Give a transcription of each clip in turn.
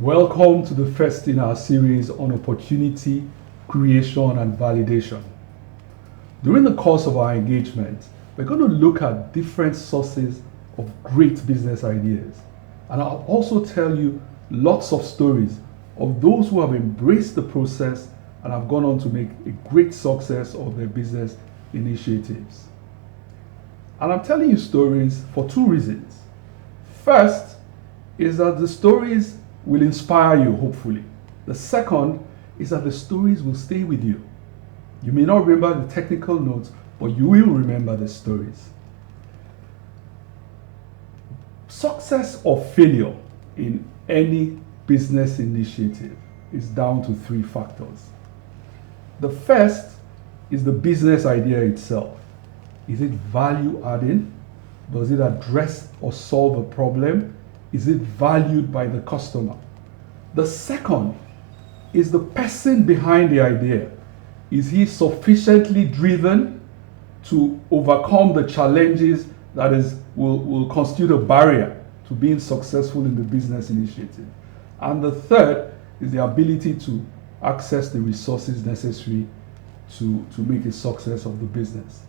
Welcome to the first in our series on opportunity, creation, and validation. During the course of our engagement, we're going to look at different sources of great business ideas. And I'll also tell you lots of stories of those who have embraced the process and have gone on to make a great success of their business initiatives. And I'm telling you stories for two reasons. First is that the stories will inspire you, hopefully. The second is that the stories will stay with you. You may not remember the technical notes, but you will remember the stories. Success or failure in any business initiative is down to three factors. The first is the business idea itself. Is it value adding? Does it address or solve a problem? Is it valued by the customer? The second is the person behind the idea. Is he sufficiently driven to overcome the challenges that will constitute a barrier to being successful in the business initiative? And the third is the ability to access the resources necessary to make a success of the business.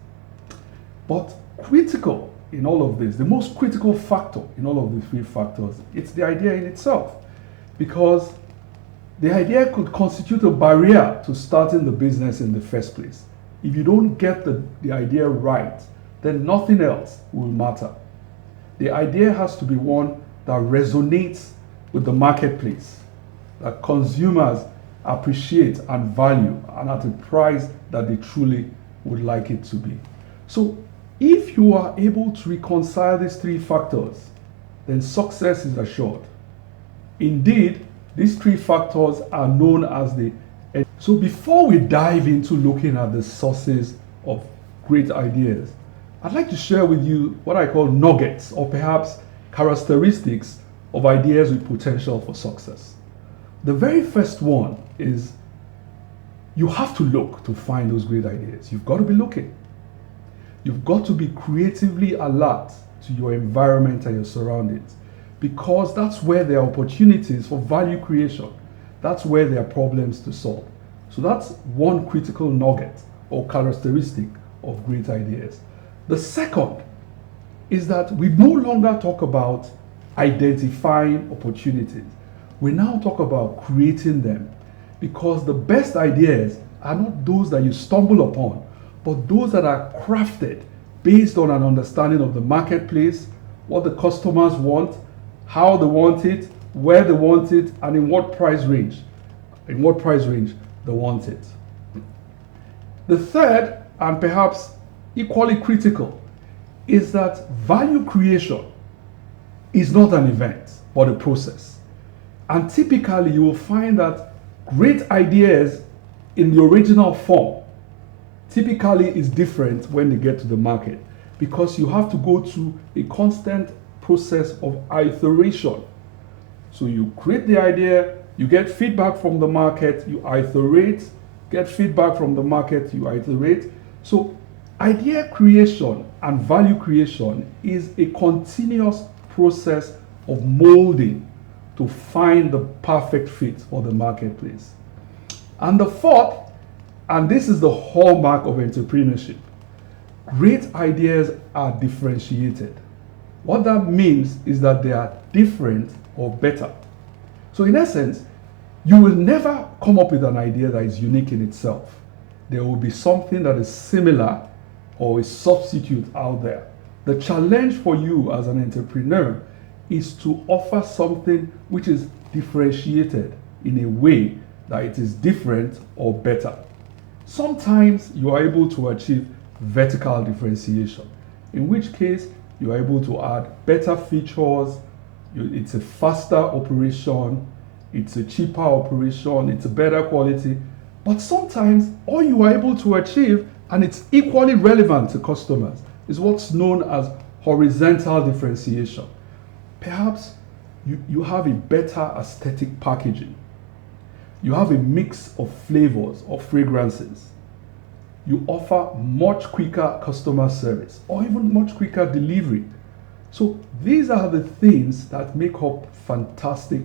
But critical in all of this, the most critical factor in all of the three factors, it's the idea in itself. Because the idea could constitute a barrier to starting the business in the first place. If you don't get the idea right, then nothing else will matter. The idea has to be one that resonates with the marketplace, that consumers appreciate and value, and at a price that they truly would like it to be. So if you are able to reconcile these three factors, then success is assured. Indeed, these three factors are known as the... So before we dive into looking at the sources of great ideas, I'd like to share with you what I call nuggets, or perhaps characteristics of ideas with potential for success. The very first one is you have to look to find those great ideas. You've got to be looking. You've got to be creatively alert to your environment and your surroundings, because that's where there are opportunities for value creation. That's where there are problems to solve. So that's one critical nugget or characteristic of great ideas. The second is that we no longer talk about identifying opportunities. We now talk about creating them, because the best ideas are not those that you stumble upon, but those that are crafted based on an understanding of the marketplace, what the customers want, how they want it, where they want it, and in what price range they want it. The third, and perhaps equally critical, is that value creation is not an event, but a process. And typically you will find that great ideas in the original form typically is different when they get to the market, because you have to go through a constant process of iteration. So you create the idea, you get feedback from the market, you iterate, get feedback from the market, you iterate. So idea creation and value creation is a continuous process of molding to find the perfect fit for the marketplace. And the fourth, and this is the hallmark of entrepreneurship, great ideas are differentiated. What that means is that they are different or better. So in essence, you will never come up with an idea that is unique in itself. There will be something that is similar or a substitute out there. The challenge for you as an entrepreneur is to offer something which is differentiated in a way that it is different or better. Sometimes you are able to achieve vertical differentiation, in which case you are able to add better features, it's a faster operation, it's a cheaper operation, it's a better quality. But sometimes all you are able to achieve, and it's equally relevant to customers, is what's known as horizontal differentiation. Perhaps you have a better aesthetic packaging. You have a mix of flavors or fragrances. You offer much quicker customer service or even much quicker delivery. So these are the things that make up fantastic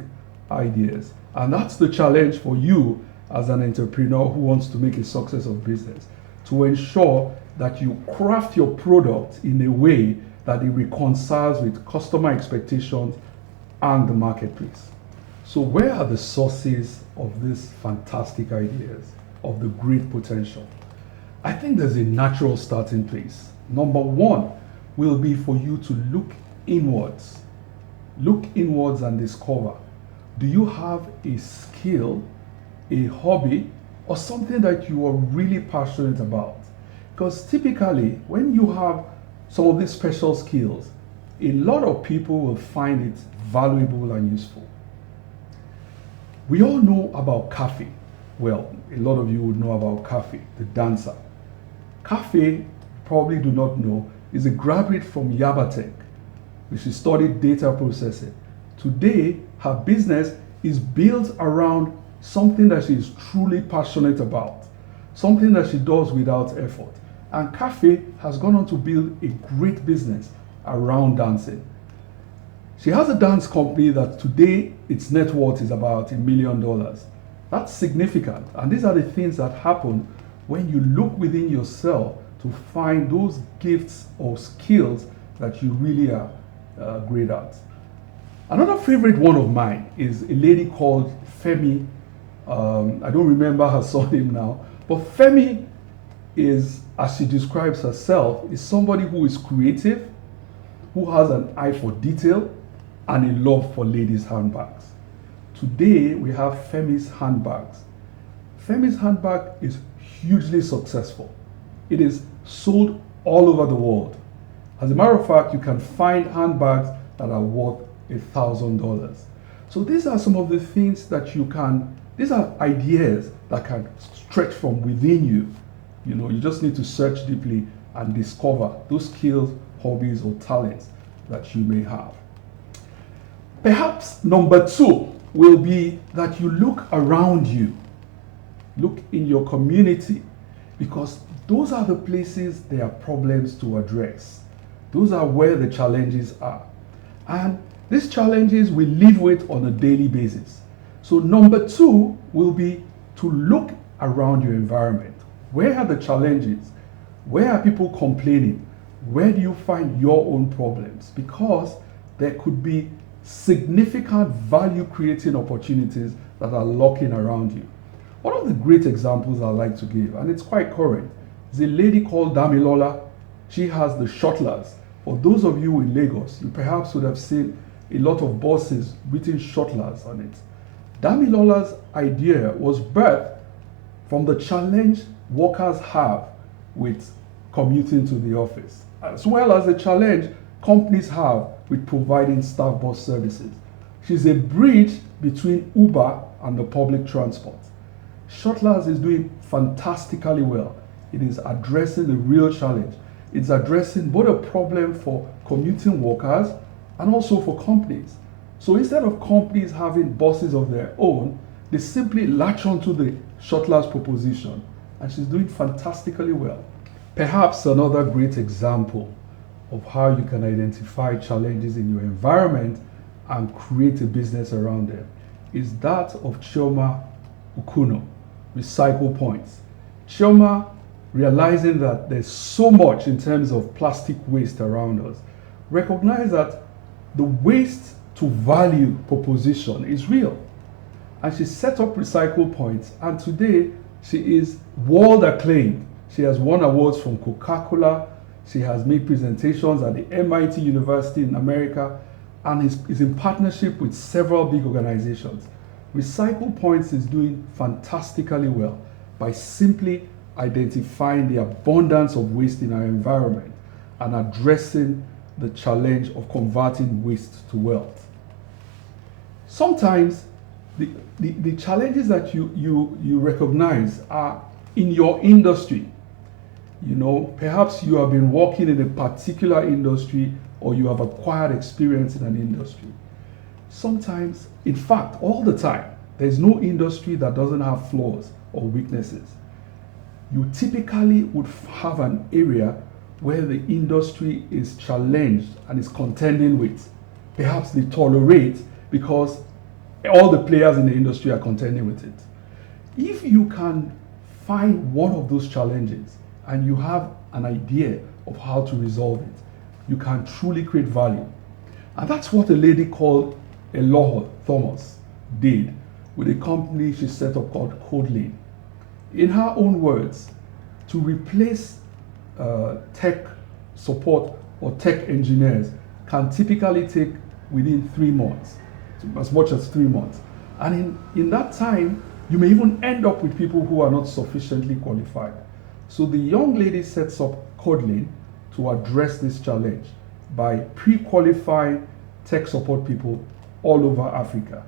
ideas. And that's the challenge for you as an entrepreneur who wants to make a success of business, to ensure that you craft your product in a way that it reconciles with customer expectations and the marketplace. So where are the sources of these fantastic ideas, of the great potential? I think there's a natural starting place. Number one will be for you to look inwards. Look inwards and discover, do you have a skill, a hobby, or something that you are really passionate about? Because typically, when you have some of these special skills, a lot of people will find it valuable and useful. We all know about Kafi. Well, a lot of you would know about Kafi, the dancer. Kafi, probably do not know, is a graduate from Yabatech, which she studied data processing. Today, her business is built around something that she is truly passionate about, something that she does without effort. And Kafi has gone on to build a great business around dancing. She has a dance company that today its net worth is about $1 million. That's significant. And these are the things that happen when you look within yourself to find those gifts or skills that you really are great at. Another favorite one of mine is a lady called Femi. I don't remember her surname now, but Femi is, as she describes herself, is somebody who is creative, who has an eye for detail, and a love for ladies' handbags. Today, we have Femi's handbags. Femi's handbag is hugely successful. It is sold all over the world. As a matter of fact, you can find handbags that are worth $1,000. So these are some of the things that these are ideas that can stretch from within you. You know, you just need to search deeply and discover those skills, hobbies, or talents that you may have. Perhaps number two will be that you look around you, look in your community, because those are the places there are problems to address. Those are where the challenges are. And these challenges we live with on a daily basis. So number two will be to look around your environment. Where are the challenges? Where are people complaining? Where do you find your own problems? Because there could be significant value creating opportunities that are lurking around you. One of the great examples I like to give, and it's quite current, is a lady called Damilola. She has the shuttlers. For those of you in Lagos, you perhaps would have seen a lot of buses written shuttlers on it. Damilola's idea was birthed from the challenge workers have with commuting to the office, as well as the challenge companies have with providing staff bus services. She's a bridge between Uber and the public transport. Shuttlers is doing fantastically well. It is addressing the real challenge. It's addressing both a problem for commuting workers and also for companies. So instead of companies having buses of their own, they simply latch onto the Shuttlers proposition, and she's doing fantastically well. Perhaps another great example of how you can identify challenges in your environment and create a business around them is that of Chioma Ukuno, Recycle Points. Chioma, realizing that there's so much in terms of plastic waste around us, recognize that the waste to value proposition is real. And she set up Recycle Points, and today she is world acclaimed. She has won awards from Coca-Cola. She has made presentations at the MIT University in America, and is in partnership with several big organizations. Recycle Points is doing fantastically well by simply identifying the abundance of waste in our environment and addressing the challenge of converting waste to wealth. Sometimes the challenges that you recognize are in your industry. You know, perhaps you have been working in a particular industry or you have acquired experience in an industry. Sometimes, in fact, all the time, there's no industry that doesn't have flaws or weaknesses. You typically would have an area where the industry is challenged and is contending with. Perhaps they tolerate because All the players in the industry are contending with it. If you can find one of those challenges and you have an idea of how to resolve it, you can truly create value. And that's what a lady called Eloho Thomas did with a company she set up called CodeLane. In her own words, to replace tech support or tech engineers can typically take within 3 months, as much as 3 months. And in that time, you may even end up with people who are not sufficiently qualified. So the young lady sets up CodeLane to address this challenge by pre-qualifying tech support people all over Africa,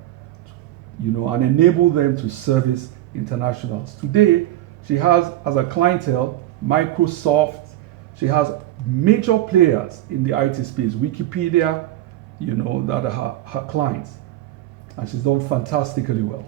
and enable them to service internationals. Today, she has as a clientele Microsoft. She has major players in the IT space, Wikipedia, that are her clients, and she's done fantastically well.